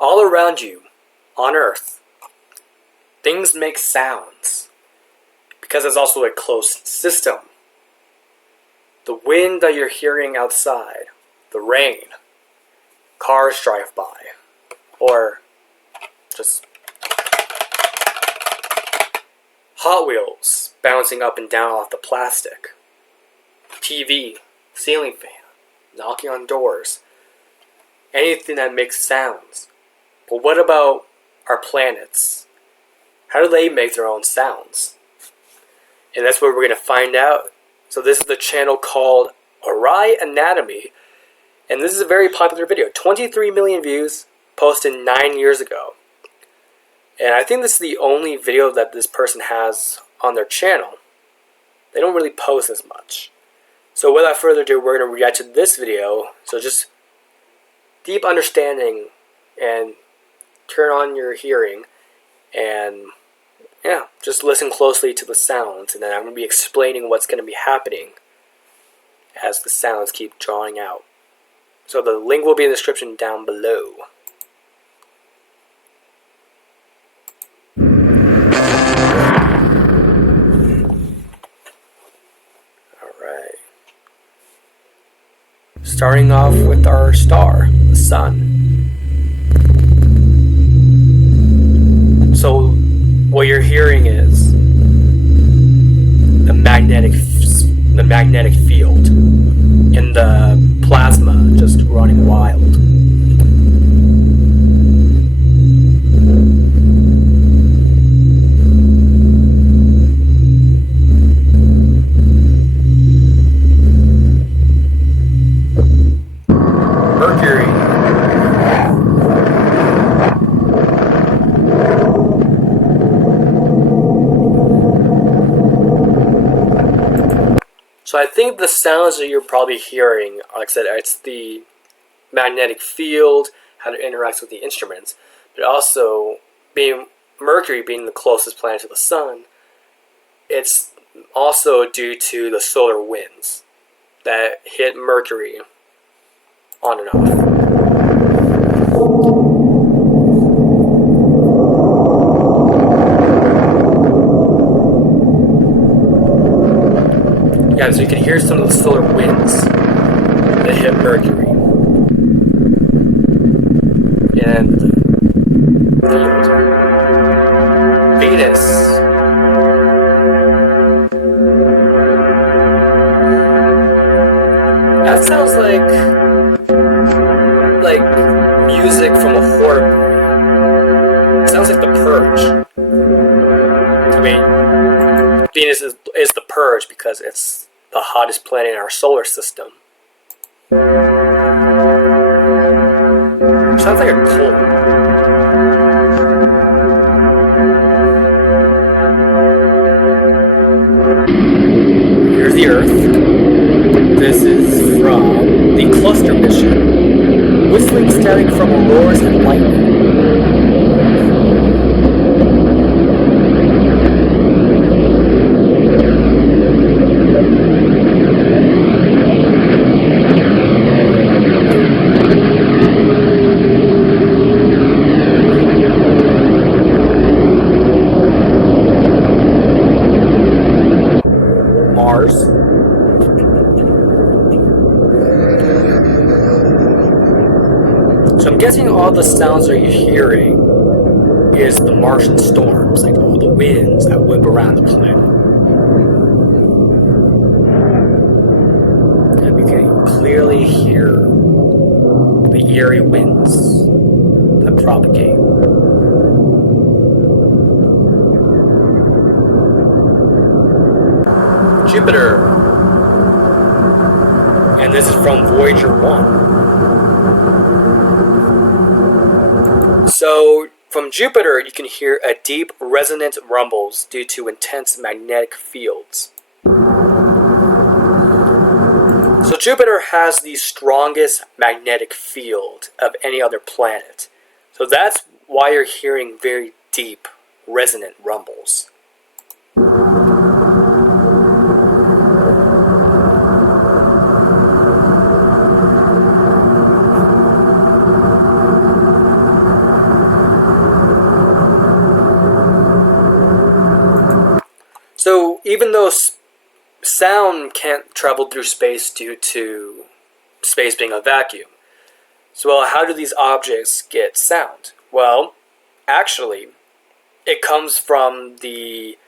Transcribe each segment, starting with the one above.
All around you, on Earth, things make sounds because it's also a closed system. The wind that you're hearing outside, the rain, cars drive by, or just Hot Wheels bouncing up and down off the plastic, TV, ceiling fan, knocking on doors, anything that makes sounds. But what about our planets? How do they make their own sounds? And that's what we're going to find out. So this is the channel called Awry Anatomy, and this is a very popular video. 23 million views, posted 9 years ago. And I think this is the only video that this person has on their channel. They don't really post as much. So without further ado, we're going to react to this video. So just deep understanding and turn on your hearing and yeah, just listen closely to the sounds, and then I'm going to be explaining what's going to be happening as the sounds keep drawing out. So the link will be in the description down below. Alright. Starting off with our star, the sun. So what you're hearing is the magnetic field and the plasma just running wild. Mercury. So I think the sounds that you're probably hearing, like I said, it's the magnetic field, how it interacts with the instruments, but also Mercury being the closest planet to the sun, it's also due to the solar winds that hit Mercury on and off. Yeah, so you can hear some of the solar winds that hit Mercury. And the field. Venus. That sounds like music from a horror movie. It sounds like The Purge. I mean, Venus is the Purge because it's the hottest planet in our solar system. Sounds like a cold. Here's the Earth. This is from the Cluster mission. Whistling static from auroras and lightning. Mars. So I'm guessing all the sounds that you're hearing is the Martian storms, like all the winds that whip around the planet. And you can clearly hear the eerie winds that propagate. Jupiter. And this is from Voyager 1. So, from Jupiter, you can hear a deep, resonant rumbles due to intense magnetic fields. So Jupiter has the strongest magnetic field of any other planet. So that's why you're hearing very deep, resonant rumbles. even though sound can't travel through space due to space being a vacuum. So, well, how do these objects get sound? Well, actually, it comes from the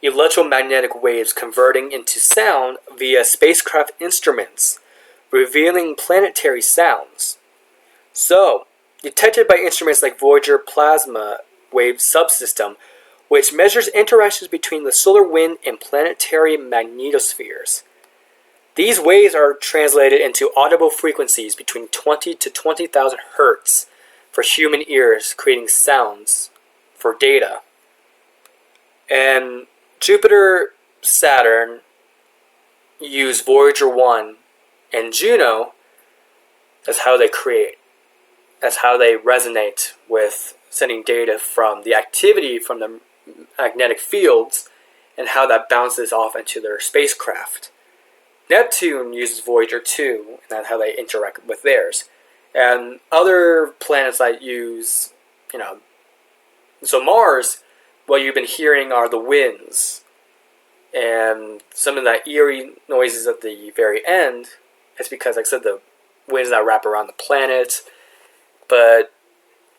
electromagnetic waves converting into sound via spacecraft instruments, revealing planetary sounds. So, detected by instruments like Voyager Plasma Wave Subsystem, which measures interactions between the solar wind and planetary magnetospheres. These waves are translated into audible frequencies between 20 to 20,000 hertz for human ears, creating sounds for data. And Jupiter, Saturn use Voyager 1 and Juno as how they create. That's how they resonate with sending data from the activity from the magnetic fields and how that bounces off into their spacecraft. Neptune uses Voyager 2, and that's how they interact with theirs. And other planets that use, so Mars, what you've been hearing are the winds. And some of that eerie noises at the very end is because, like I said, the winds that wrap around the planet. But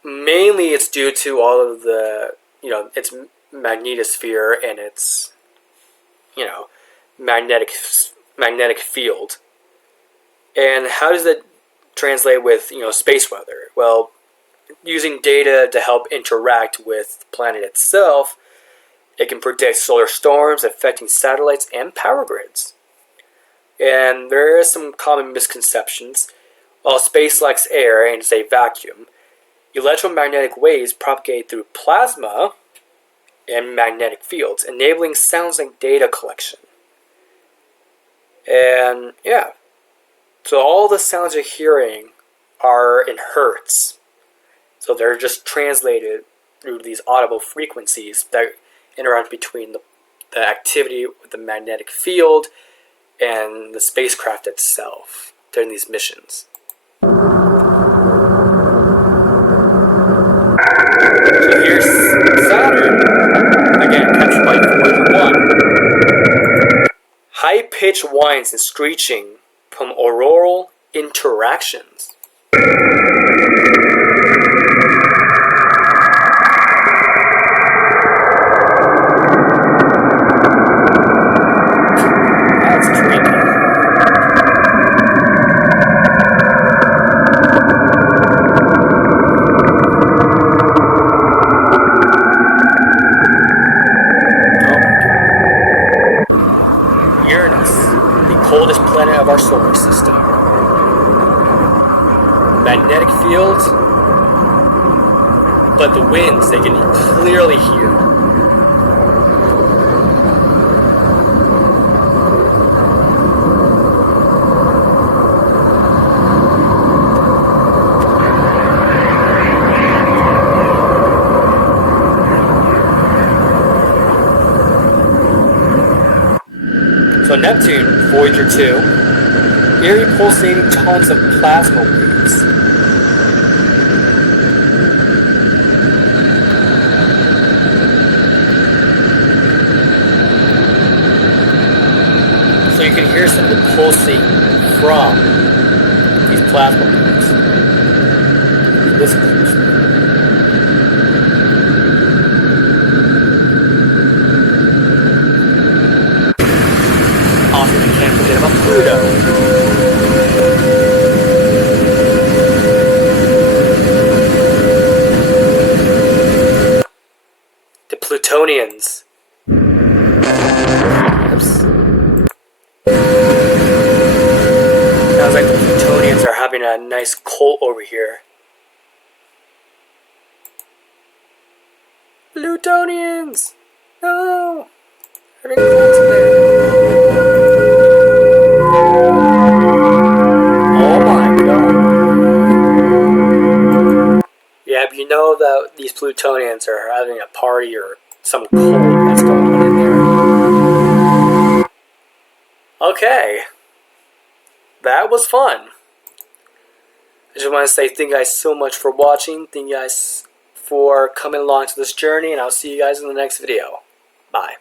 mainly it's due to all of the, its magnetosphere and its, magnetic field. And how does that translate with, space weather? Well, using data to help interact with the planet itself, it can predict solar storms affecting satellites and power grids. And there are some common misconceptions. While space lacks air and is a vacuum, electromagnetic waves propagate through plasma and magnetic fields, enabling sounds like data collection. And so all the sounds you're hearing are in hertz. So they're just translated through these audible frequencies that interact between the activity with the magnetic field and the spacecraft itself during these missions. So here's Saturn, again captured by Voyager 1. High-pitched whines and screeching from auroral interactions. That's creepy. Coldest planet of our solar system. Magnetic fields, but the winds they can clearly hear. So Neptune, Voyager 2, eerie pulsating taunts of plasma waves. So you can hear some of the pulsing from these plasma waves. Listen closely. Also, we can't forget about Pluto. The Plutonians. Oops. Sounds like the Plutonians are having a nice cult over here. Plutonians! No! Having cults in there. Yeah, but you know that these Plutonians are having a party or some cult that's going on in there. Okay. That was fun. I just want to say thank you guys so much for watching. Thank you guys for coming along to this journey, and I'll see you guys in the next video. Bye.